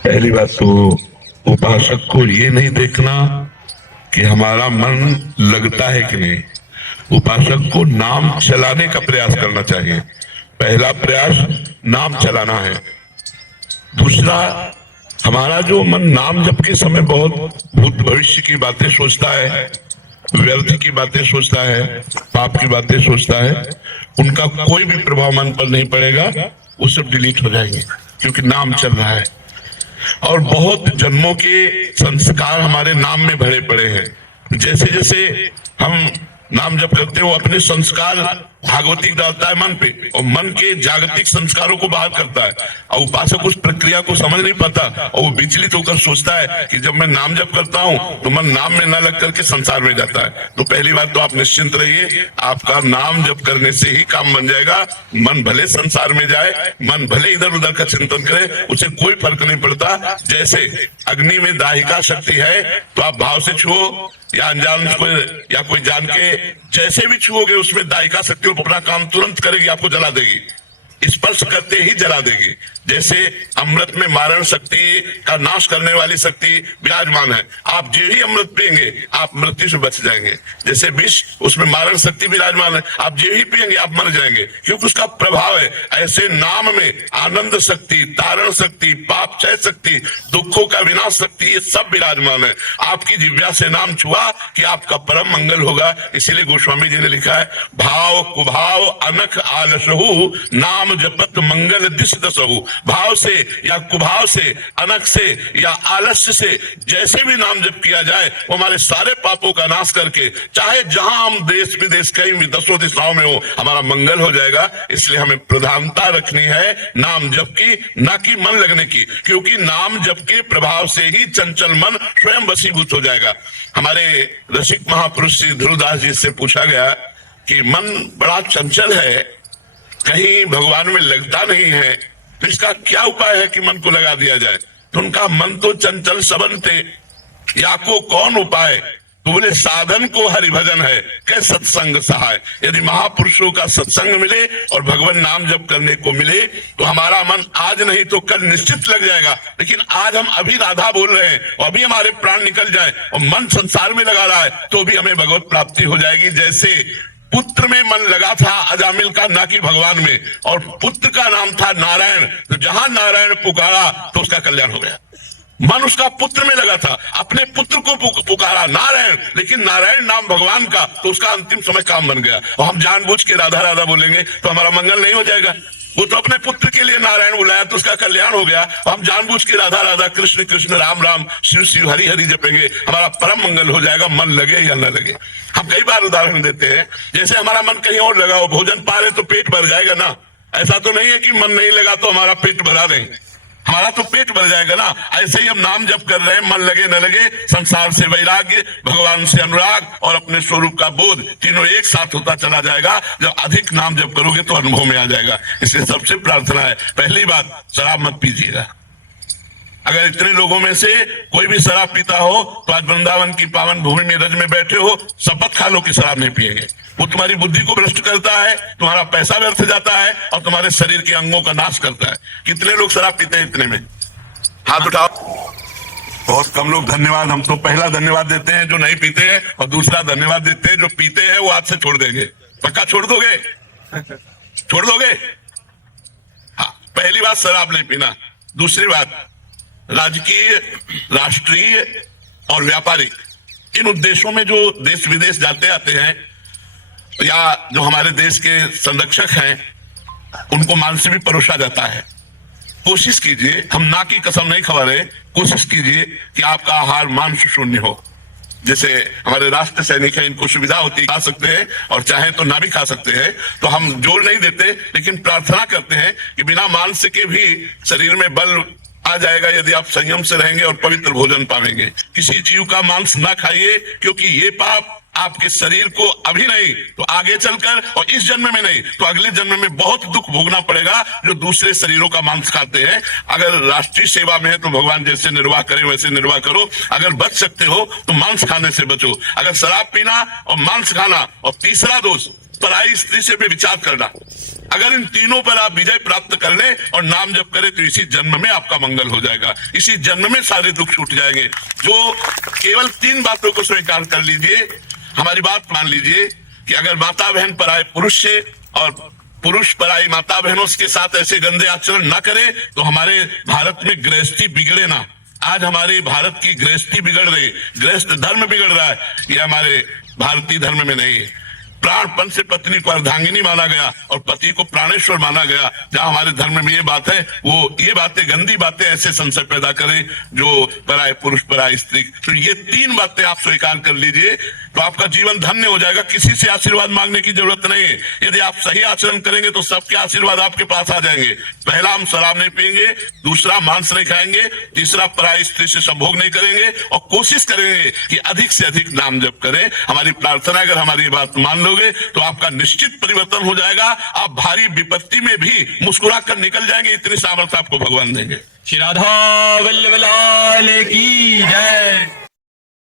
पहली बात तो उपासक को ये नहीं देखना कि हमारा मन लगता है कि नहीं। उपासक को नाम चलाने का प्रयास करना चाहिए। पहला प्रयास नाम चलाना है। दूसरा, हमारा जो मन नाम जप के समय बहुत भूत भविष्य की बातें सोचता है, व्यर्थ की बातें सोचता है, पाप की बातें सोचता है, उनका कोई भी प्रभाव मन पर नहीं पड़ेगा। वो सब डिलीट हो जाएंगे क्योंकि नाम चल रहा है। और बहुत जन्मों के संस्कार हमारे नाम में भरे पड़े हैं। जैसे जैसे हम नाम जप करते हो अपने संस्कार भागवतिक डालता है मन पे और मन के जागतिक संस्कारों को बाहर करता है। और उपासक उस प्रक्रिया को समझ नहीं पाता और वो विचलित होकर सोचता है कि जब मैं नाम जप करता हूं तो मन नाम में न लग करके संसार में जाता है। तो पहली बात तो आप निश्चिंत रहिए, आपका नाम जप करने से ही काम बन जाएगा। मन भले संसार में जाए, मन भले इधर उधर का चिंतन करे, उसे कोई फर्क नहीं पड़ता। जैसे अग्नि में दाहिका शक्ति है तो आप भाव से छुओ या अनजान को या कोई जान के जैसे भी छुओगे उसमें दायिका शक्ति अपना काम तुरंत करेगी, आपको जला देगी, स्पर्श करते ही जला देगी। जैसे अमृत में मारण शक्ति का नाश करने वाली शक्ति विराजमान है। आप जो ही अमृत पिएंगे आप मृत्यु से बच जाएंगे। जैसे विष उसमें मारण शक्ति विराजमान है, आप जो ही पिएंगे आप मर जाएंगे क्योंकि उसका प्रभाव है। ऐसे नाम में आनंद शक्ति, तारण शक्ति, पाप क्षय शक्ति, दुखों का विनाश शक्ति, ये सब विराजमान है। आपकी जिह्वा से नाम छुआ कि आपका परम मंगल होगा। इसीलिए गोस्वामी जी ने लिखा है, भाव कुभाव अनख आलसहु नाम जपत मंगल दिश दसहु। भाव से या कुभाव से, अनख से या आलस्य से जैसे भी नाम जप किया जाए वो हमारे सारे पापों का नाश करके चाहे जहां हम देश विदेश कहीं भी दसों दिशाओं में हो हमारा मंगल हो जाएगा। इसलिए हमें प्रधानता रखनी है नाम जप की, ना कि मन लगने की, क्योंकि नाम जप के प्रभाव से ही चंचल मन स्वयं वशीभूत हो जाएगा। हमारे रसिक महापुरुष श्री ध्रुवदास जी से पूछा गया कि मन बड़ा चंचल है, कहीं भगवान में लगता नहीं है, तो इसका क्या उपाय है कि मन को लगा दिया जाए। तो उनका मन तो चंचल सबनते, या को कौन उपाय। तो बोले साधन को हरिभजन है, कै सत्संग सहाय। यदि महापुरुषों का सत्संग मिले और भगवान नाम जप करने को मिले तो हमारा मन आज नहीं तो कल निश्चित लग जाएगा। लेकिन आज हम अभी राधा बोल रहे हैं और अभी हमारे प्राण निकल जाए और मन संसार में लगा रहा है तो भी हमें भगवत प्राप्ति हो जाएगी। जैसे पुत्र में मन लगा था अजामिल का, ना कि भगवान में, और पुत्र का नाम था नारायण, तो जहां नारायण पुकारा तो उसका कल्याण हो गया। मन उसका पुत्र में लगा था, अपने पुत्र को पुकारा नारायण, लेकिन नारायण नाम भगवान का, तो उसका अंतिम समय काम बन गया। और हम जानबूझ के राधा राधा बोलेंगे तो हमारा मंगल नहीं हो जाएगा। वो तो अपने पुत्र के लिए नारायण बुलाया तो उसका कल्याण हो गया। हम जानबूझ के राधा राधा, कृष्ण कृष्ण, राम राम, शिव शिव, हरि हरि जपेंगे, हमारा परम मंगल हो जाएगा, मन लगे या न लगे। हम कई बार उदाहरण देते हैं, जैसे हमारा मन कहीं और लगा हो, भोजन पा रहे तो पेट भर जाएगा ना। ऐसा तो नहीं है कि मन नहीं लगा तो हमारा पेट भरा नहीं, हमारा तो पेट भर जाएगा ना। ऐसे ही हम नाम जप कर रहे हैं, मन लगे न लगे, संसार से वैराग्य, भगवान से अनुराग और अपने स्वरूप का बोध, तीनों एक साथ होता चला जाएगा। जब अधिक नाम जप करोगे तो अनुभव में आ जाएगा। इसलिए सबसे प्रार्थना है, पहली बात शराब मत पीजिएगा। अगर इतने लोगों में से कोई भी शराब पीता हो तो आज वृंदावन की पावन भूमि में रज में बैठे हो, शपथ खा लो कि शराब नहीं पिएंगे। वो तुम्हारी बुद्धि को भ्रष्ट करता है, तुम्हारा पैसा व्यर्थ जाता है और तुम्हारे शरीर के अंगों का नाश करता है। कितने लोग शराब पीते हैं? इतने में हाथ उठाओ। बहुत कम लोग। धन्यवाद। हम तो पहला धन्यवाद देते हैं जो नहीं पीते हैं और दूसरा धन्यवाद देते हैं जो पीते हैं, वो आज से छोड़ देंगे। पक्का छोड़ दोगे? छोड़ दोगे? हाँ, पहली बात शराब नहीं पीना। दूसरी बात, राजकीय, राष्ट्रीय और व्यापारिक, इन उद्देश्यों में जो देश विदेश जाते आते हैं या जो हमारे देश के संरक्षक हैं उनको मांस भी परोसा जाता है। कोशिश कीजिए, हम ना की कसम नहीं खा रहे, कोशिश कीजिए कि आपका आहार मांस शून्य हो। जैसे हमारे राष्ट्र सैनिक हैं, इनको सुविधा होती है, खा सकते हैं और चाहे तो ना भी खा सकते हैं। तो हम जोर नहीं देते, लेकिन प्रार्थना करते हैं कि बिना मांस के भी शरीर में बल आ जाएगा यदि आप संयम से रहेंगे और पवित्र भोजन पाएंगे। किसी जीव का मांस ना खाइए, क्योंकि ये पाप आपके शरीर को अभी नहीं तो आगे चलकर, और इस जन्म में नहीं तो अगले जन्म में बहुत दुख भोगना पड़ेगा जो दूसरे शरीरों का मांस खाते हैं। अगर राष्ट्रीय सेवा में है तो भगवान जैसे निर्वाह करे वैसे निर्वाह करो। अगर बच सकते हो तो मांस खाने से बचो। अगर शराब पीना और मांस खाना, और तीसरा दोष पराई स्त्री से भी विचार करना, अगर इन तीनों पर आप विजय प्राप्त कर लें और नाम जप करें तो इसी जन्म में आपका मंगल हो जाएगा, इसी जन्म में सारे दुख छूट जाएंगे। जो केवल 3 बातों को स्वीकार कर लीजिए, हमारी बात मान लीजिए कि अगर माता बहन पर आए पुरुष से और पुरुष पर आई माता बहनों के साथ ऐसे गंदे आचरण ना करे तो हमारे भारत में गृहस्थी बिगड़े ना। आज हमारे भारत की गृहस्थी बिगड़ रही, गृहस्थ धर्म बिगड़ रहा है, ये हमारे भारतीय धर्म में नहीं है। प्राणपन से पत्नी को अर्धांगिनी माना गया और पति को प्राणेश्वर माना गया। जहां हमारे धर्म में ये बात है, वो ये बातें, गंदी बातें ऐसे संशय पैदा करें जो पराये पुरुष पराये स्त्री। तो ये 3 बातें आप स्वीकार कर लीजिए तो आपका जीवन धन्य हो जाएगा। किसी से आशीर्वाद मांगने की जरूरत नहीं है। यदि आप सही आचरण करेंगे तो सबके आशीर्वाद आपके पास आ जाएंगे। पहला, हम शराब नहीं पिएंगे, दूसरा मांस नहीं खाएंगे, तीसरा पराई स्त्री से संभोग नहीं करेंगे और कोशिश करेंगे कि अधिक से अधिक नाम जप करें। हमारी प्रार्थना, अगर हमारी बात मान लोगे तो आपका निश्चित परिवर्तन हो जाएगा। आप भारी विपत्ति में भी मुस्कुरा कर निकल जाएंगे। इतनी सामर्थ्य आपको भगवान देंगे। श्री राधा वल्लभ लाल की जय।